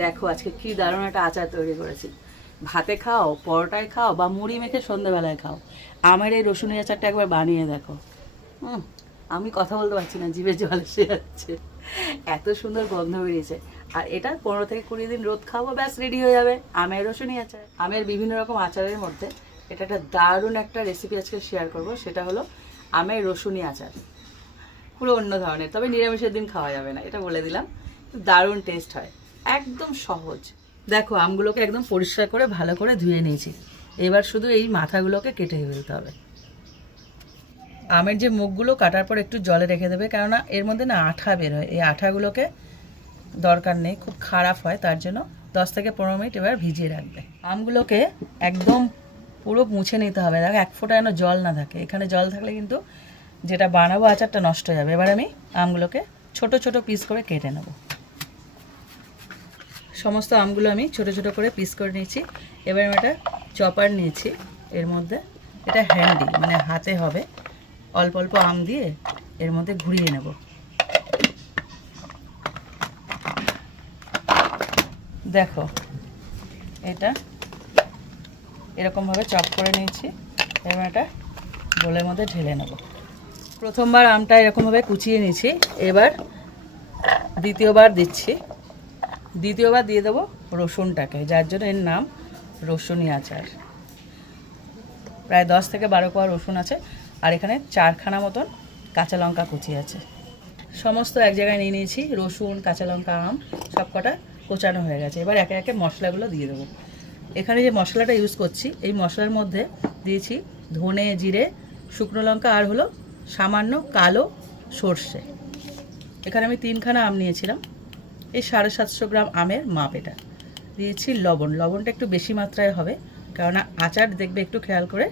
দেখো আজকে কি দারুণ একটা আচার তৈরি করেছি। ভাতে খাও, পরোটায় খাও, বা মুড়ি মেখে সন্ধ্যাবেলায় খাও। আমার এই রসুনের আচারটা একবার বানিয়ে দেখো। আমি কথা বলতে পারছি না, জিভে জল এসে যাচ্ছে, এত সুন্দর গন্ধ বেরিয়েছে। আর এটা 15 থেকে 20 দিন রোদ খাবো, ব্যাস রেডি হয়ে যাবে আমের রসুনি আচার। আমের বিভিন্ন রকম আচারের মধ্যে এটা একটা দারুণ একটা রেসিপি আজকে শেয়ার করব, সেটা হলো আমের রসুনি আচার। পুরো অন্য ধরনের, তবে নিরামিষের দিন খাওয়া যাবে না, এটা বলে দিলাম। দারুণ টেস্ট হয়, একদম সহজ। দেখো আমগুলোকে একদম পরিষ্কার করে ভালো করে ধুয়ে নিয়েছি। এবার শুধু এই মাথাগুলোকে কেটে ফেলতে হবে। আমের যে মুখগুলো কাটার পর একটু জলে রেখে দেবে, কেননা এর মধ্যে না আঠা বের হয়। এই আঠাগুলোকে দরকার নেই, খুব খারাপ হয়, তার জন্য 10 থেকে 15 মিনিট এবার ভিজিয়ে রাখবে। আমগুলোকে একদম পুরো মুছে নিতে হবে। দেখো এক ফোঁটা যেন জল না থাকে, এখানে জল থাকলে কিন্তু যেটা বানাবো আচারটা নষ্ট হয়ে যাবে। এবার আমি আমগুলোকে ছোট ছোট পিস করে কেটে নেব। সমস্ত আমগুলো আমি ছোট ছোট করে পিস করে নিয়েছি। এবার আমি একটা চপার নিয়েছি, এর মধ্যে এটা হ্যান্ডি, মানে হাতে হবে, অল্প অল্প আম দিয়ে এর মধ্যে ঘুরিয়ে নেব। দেখো এটা এরকমভাবে চপ করে নিয়েছি। এবার এটা বোলের মধ্যে ঢেলে নেব। প্রথমবার আমটা এরকমভাবে কুচিয়ে নিয়েছি, এবার দ্বিতীয়বার দিচ্ছি। দ্বিতীয়বার দিয়ে দেবো রসুনটাকে, যার জন্য এর নাম রসুনি আচার। প্রায় 10 থেকে 12 কোয়া রসুন আছে, আর এখানে 4খানা মতন কাঁচা লঙ্কা কুচি আছে। সমস্ত এক জায়গায় নিয়ে নিয়েছি, রসুন, কাঁচা লঙ্কা, আম সব কটা কোচানো হয়ে গেছে। এবার একে একে মশলাগুলো দিয়ে দেবো। এখানে যে মশলাটা ইউজ করছি, এই মশলার মধ্যে দিয়েছি ধনে, জিরে, শুকনো লঙ্কা, আর হলো সামান্য কালো সর্ষে। এখানে আমি 3খানা আম নিয়েছিলাম, এই 750 গ্রাম আমের মাপ এটা। দিয়েছি লবণ, লবণটা একটু বেশি মাত্রায় হবে, কেননা আচার দেখবে একটু খেয়াল করে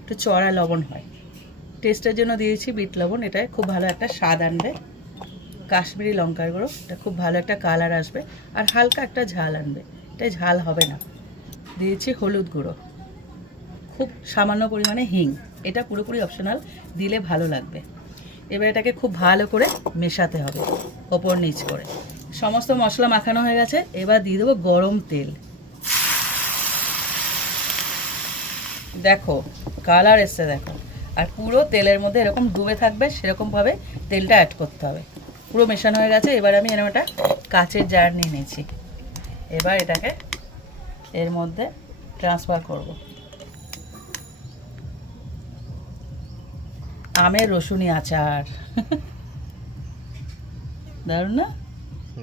একটু চড়া লবণ হয়। টেস্টের জন্য দিয়েছি বিট লবণ, এটা খুব ভালো একটা স্বাদ আনবে। কাশ্মীরি লঙ্কার গুঁড়ো, এটা খুব ভালো একটা কালার আসবে, আর হালকা একটা ঝাল আনবে, এটা ঝাল হবে না। দিয়েছি হলুদ গুঁড়ো, খুব সামান্য পরিমাণে হিং, এটা পুরোপুরি অপশনাল, দিলে ভালো লাগবে। এবার এটাকে খুব ভালো করে মেশাতে হবে ওপর নিচ করে। সমস্ত মশলা মাখানো হয়ে গেছে, এবার দিয়ে দেবো গরম তেল। দেখো কালার এসছে, দেখো, আর পুরো তেলের মধ্যে এরকম ডুবে থাকবে, সেরকমভাবে তেলটা অ্যাড করতে হবে। পুরো মেশানো হয়ে গেছে। এবার আমি এরকম একটা কাচের জার নিয়ে নিয়েছি, এবার এটাকে এর মধ্যে ট্রান্সফার করব। আমের রসুনি আচার দারুণ না?